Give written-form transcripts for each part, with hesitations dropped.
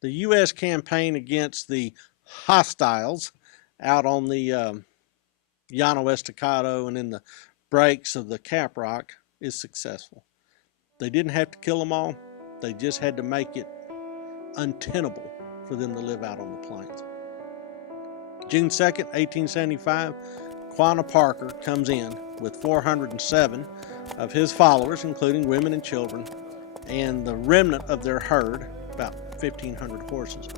the U.S. campaign against the hostiles out on the Llano Estacado and in the breaks of the Caprock is successful. They didn't have to kill them all. They just had to make it untenable for them to live out on the plains. June 2nd, 1875, Quanah Parker comes in with 407 of his followers, including women and children, and the remnant of their herd, about 1,500 horses,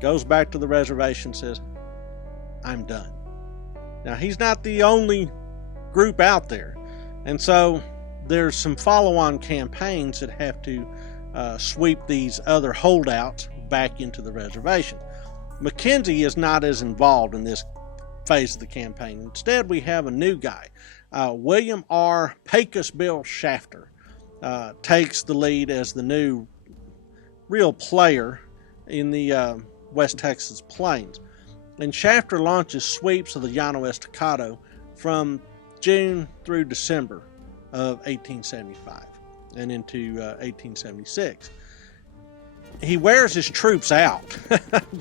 goes back to the reservation and says, I'm done. Now, he's not the only group out there, and so there's some follow-on campaigns that have to sweep these other holdouts back into the reservation. Mackenzie is not as involved in this phase of the campaign. Instead, we have a new guy, William R. Pecos Bill Shafter, takes the lead as the new real player in the West Texas plains. And Shafter launches sweeps of the Llano Estacado from June through December of 1875 and into 1876. He wears his troops out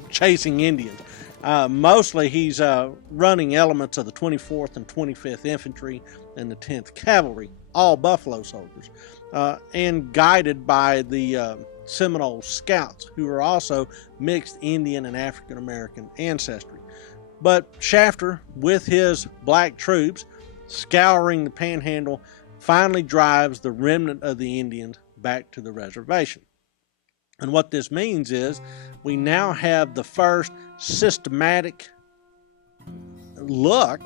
chasing Indians. Mostly he's running elements of the 24th and 25th Infantry and the 10th Cavalry, all Buffalo soldiers, and guided by the Seminole Scouts, who are also mixed Indian and African American ancestry. But Shafter, with his black troops scouring the Panhandle, finally drives the remnant of the Indians back to the reservation. And what this means is we now have the first systematic look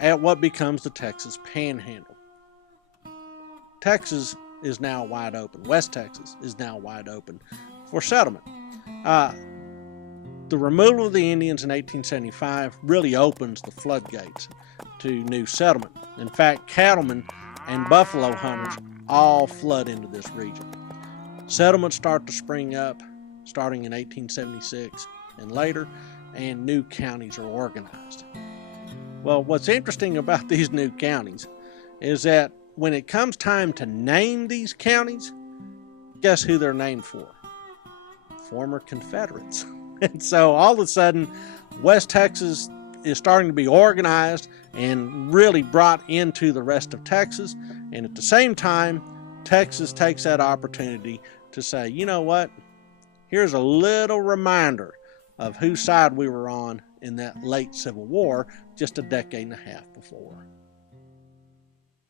at what becomes the Texas Panhandle. Texas is now wide open. West Texas is now wide open for settlement. The removal of the Indians in 1875 really opens the floodgates to new settlement. In fact, cattlemen and buffalo hunters all flood into this region. Settlements start to spring up starting in 1876 and later, and new counties are organized. Well, what's interesting about these new counties is that when it comes time to name these counties, guess who they're named for? Former Confederates. And so all of a sudden, West Texas is starting to be organized and really brought into the rest of Texas. And at the same time, Texas takes that opportunity to say, you know what? Here's a little reminder of whose side we were on in that late Civil War just a decade and a half before.